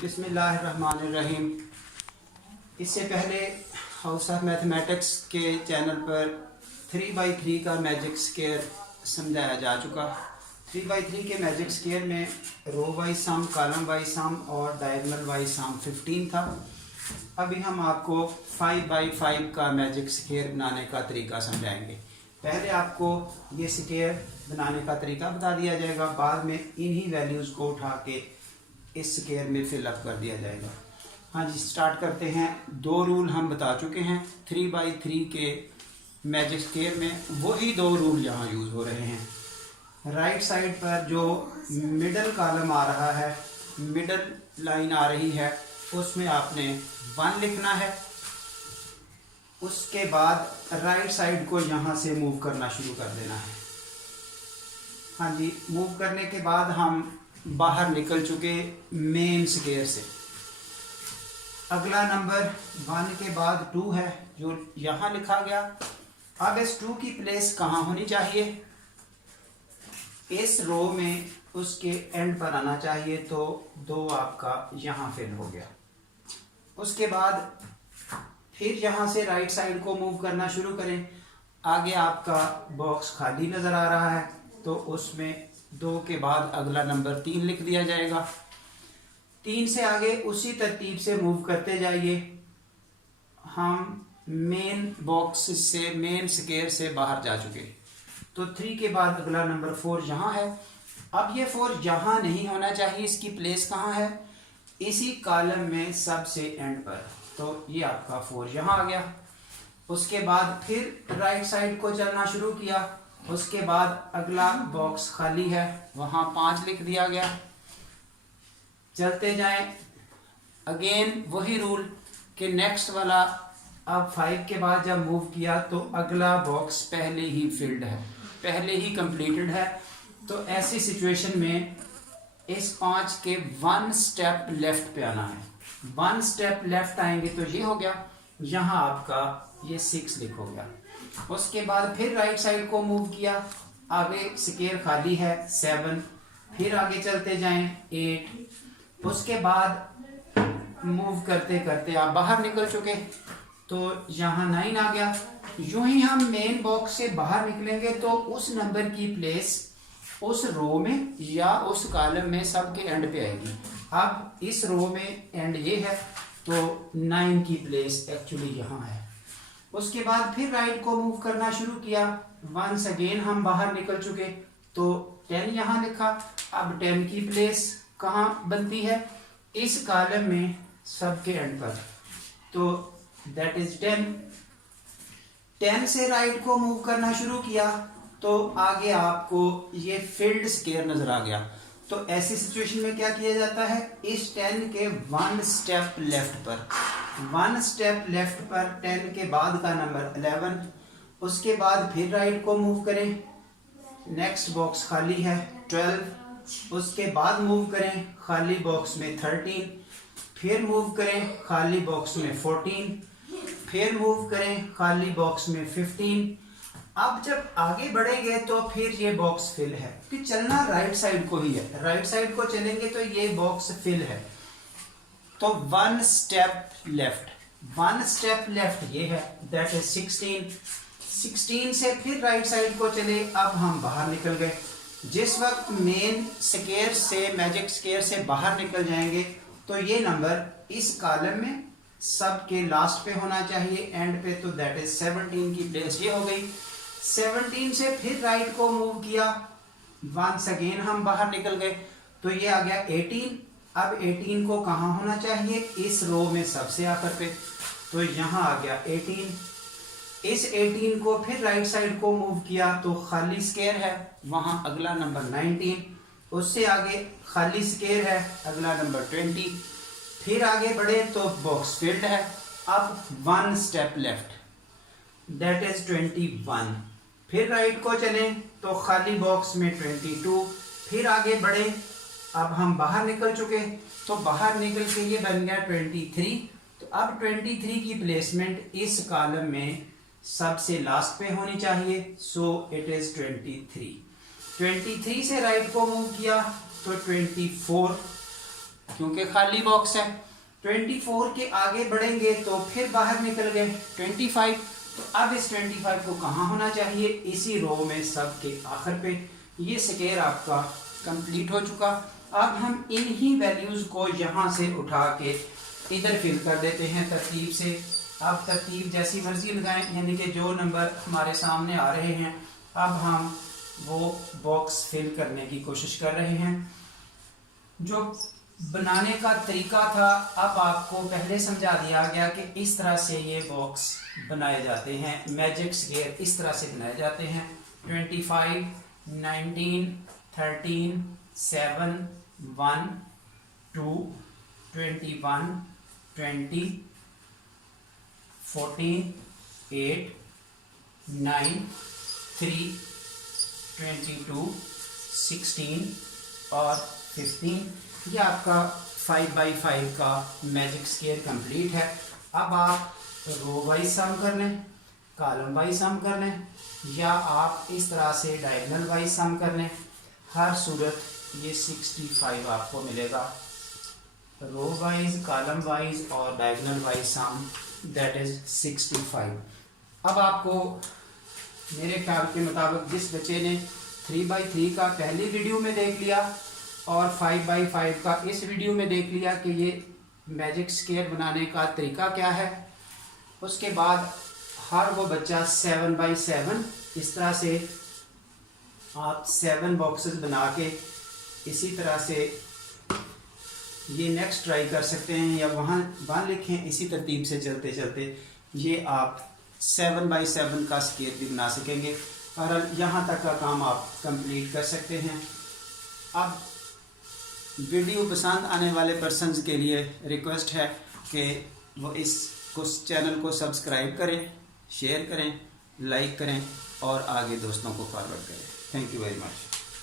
बिस्मिल्लाहिर्रहमानिर्रहीम। इससे पहले हाउस ऑफ मैथमेटिक्स के चैनल पर 3x3 का मैजिक स्क्वायर समझाया जा चुका। 3x3 के मैजिक स्क्वायर में रो वाइज सम, कॉलम वाइज सम और डायगोनल वाइज सम 15 था। अभी हम आपको 5x5 का मैजिक स्क्वायर बनाने का तरीका समझाएंगे। पहले आपको ये स्क्वायर बनाने का तरीका बता दिया जाएगा, बाद में इन्हीं वैल्यूज़ को उठा के इस स्क्वायर में फिलअप कर दिया जाएगा। हाँ जी, स्टार्ट करते हैं। दो रूल हम बता चुके हैं 3x3 के मैजिक स्क्वायर में, वही दो रूल यहाँ यूज़ हो रहे हैं। राइट साइड पर जो मिडल कॉलम आ रहा है, मिडल लाइन आ रही है, उसमें आपने 1 लिखना है। उसके बाद राइट साइड को यहाँ से मूव करना शुरू कर देना है। हाँ जी, मूव करने के बाद हम बाहर निकल चुके मेन स्क्वायर से। अगला नंबर 1 के बाद 2 है जो यहाँ लिखा गया। अब इस 2 की प्लेस कहाँ होनी चाहिए? इस रो में उसके एंड पर आना चाहिए, तो 2 आपका यहाँ फिल हो गया। उसके बाद फिर यहाँ से राइट साइड को मूव करना शुरू करें। आगे आपका बॉक्स खाली नज़र आ रहा है, तो उसमें 2 के बाद अगला नंबर 3 लिख दिया जाएगा। 3 से आगे उसी तरतीब से मूव करते जाइए। हम मेन बॉक्स से, मेन स्क्वायर से बाहर जा चुके, तो 3 के बाद अगला नंबर 4 यहाँ है। अब ये 4 यहाँ नहीं होना चाहिए, इसकी प्लेस कहाँ है? इसी कॉलम में सबसे एंड पर, तो ये आपका 4 यहाँ आ गया। उसके बाद फिर राइट साइड को चलना शुरू किया। उसके बाद अगला बॉक्स खाली है, वहाँ 5 लिख दिया गया। चलते जाएं, अगेन वही रूल कि नेक्स्ट वाला, अब 5 के बाद जब मूव किया तो अगला बॉक्स पहले ही फिल्ड है, पहले ही कंप्लीटेड है। तो ऐसी सिचुएशन में इस 5 के 1 स्टेप लेफ्ट पे आना है। 1 स्टेप लेफ्ट आएंगे तो ये हो गया, यहाँ आपका ये 6 लिख हो गया। उसके बाद फिर राइट साइड को मूव किया, आगे स्क्वायर खाली है 7, फिर आगे चलते जाएं 8। उसके बाद मूव करते करते आप बाहर निकल चुके, तो यहाँ 9 आ गया। यूं ही हम मेन बॉक्स से बाहर निकलेंगे तो उस नंबर की प्लेस उस रो में या उस कॉलम में सबके एंड पे आएगी। अब इस रो में एंड ये है, तो 9 की प्लेस एक्चुअली यहाँ है। उसके बाद फिर राइट को मूव करना शुरू किया। वंस अगेन हम बाहर निकल चुके, तो 10 यहाँ लिखा। अब 10 की प्लेस कहाँ बनती है? इस कॉलम में सबके एंड पर, तो दैट इज 10। 10 से राइट को मूव करना शुरू किया, तो आगे आपको ये फील्ड स्क्वायर नजर आ गया। तो ऐसी सिचुएशन में क्या किया जाता है? इस 10 के 1 स्टेप लेफ्ट पर, 1 स्टेप लेफ्ट पर 10 के बाद का नंबर 11। उसके बाद फिर राइट को मूव करें, नेक्स्ट बॉक्स खाली है 12। उसके बाद मूव करें खाली बॉक्स में 13, फिर मूव करें खाली बॉक्स में 14, फिर मूव करें खाली बॉक्स में 15। अब जब आगे बढ़ेंगे तो फिर ये बॉक्स फिल है, कि चलना राइट साइड को ही है। राइट साइड को चलेंगे तो ये बॉक्स फिल है, तो 1 स्टेप लेफ्ट, 1 स्टेप लेफ्ट ये है, दैट इज 16। 16 से फिर राइट साइड को चले, अब हम बाहर निकल गए। जिस वक्त मेन स्क्वायर से, मैजिक स्क्वायर से बाहर निकल जाएंगे, तो ये नंबर इस कॉलम में सबके लास्ट पे होना चाहिए, एंड पे, तो दैट इज 17 की प्लेस ये हो गई। 17 से फिर राइट को मूव किया, वंस अगेन हम बाहर निकल गए, तो ये आ गया 18। अब 18 को कहाँ होना चाहिए? इस रो में सबसे आखिर पे, तो यहाँ आ गया 18। इस 18 को फिर राइट साइड को मूव किया, तो खाली स्क्वायर है, वहाँ अगला नंबर 19। उससे आगे खाली स्क्वायर है, अगला नंबर 20। फिर आगे बढ़े तो बॉक्स फिल्ड है। अब 1 स्टेप लेफ्ट, दैट इज 21। फिर राइट को चलें तो खाली बॉक्स में 22। फिर आगे बढ़े, अब हम बाहर निकल चुके, तो बाहर निकल के ये बन गया 23। तो अब 23 की प्लेसमेंट इस कॉलम में सबसे लास्ट पे होनी चाहिए, सो इट इज 23। 23 से राइट को मूव किया तो 24। क्योंकि खाली बॉक्स है। 24 के आगे बढ़ेंगे तो फिर बाहर निकल गए 25। तो अब इस 25 को कहाँ होना चाहिए, इसी रो में सबके आखिर पे। ये स्क्वायर आपका कंप्लीट हो चुका। अब हम इन्हीं वैल्यूज को यहाँ से उठा के इधर फिल कर देते हैं तरतीब से। अब तरतीब जैसी मर्जी लगाएं, यानी कि जो नंबर हमारे सामने आ रहे हैं अब हम वो बॉक्स फिल करने की कोशिश कर रहे हैं। जो बनाने का तरीका था अब आपको पहले समझा दिया गया कि इस तरह से ये बॉक्स बनाए जाते हैं, मैजिक स्क्वायर इस तरह से बनाए जाते हैं। 25, 19, 13, 7, 1, 2, 21, 20, 14, 8, 9, 3, 22, 16 और 15। ये आपका 5x5 का मैजिक स्क्वायर कंप्लीट है। अब आप रो वाइज सम कर लें, कॉलम वाइज सम कर लें, या आप इस तरह से डायगोनल वाइज सम कर लें। हर सूरत ये 65 आपको मिलेगा। रो वाइज, कॉलम वाइज और diagonal wise sum that is 65। अब आपको मेरे ख्याल के मुताबिक जिस बच्चे ने 3x3 का पहली वीडियो में देख लिया और 5x5 का इस वीडियो में देख लिया कि ये मैजिक स्क्वायर बनाने का तरीका क्या है, उसके बाद हर वो बच्चा 7x7 इस तरह से आप 7 बॉक्सेस बना के इसी तरह से ये नेक्स्ट ट्राई कर सकते हैं, या वहाँ लिखें इसी तरतीब से चलते चलते ये आप 7x7 का स्क्वायर भी बना सकेंगे। और यहाँ तक का काम आप कंप्लीट कर सकते हैं। अब वीडियो पसंद आने वाले पर्सन्स के लिए रिक्वेस्ट है कि वो इस चैनल को सब्सक्राइब करें, शेयर करें, लाइक करें और आगे दोस्तों को फॉरवर्ड करें। Thank you very much.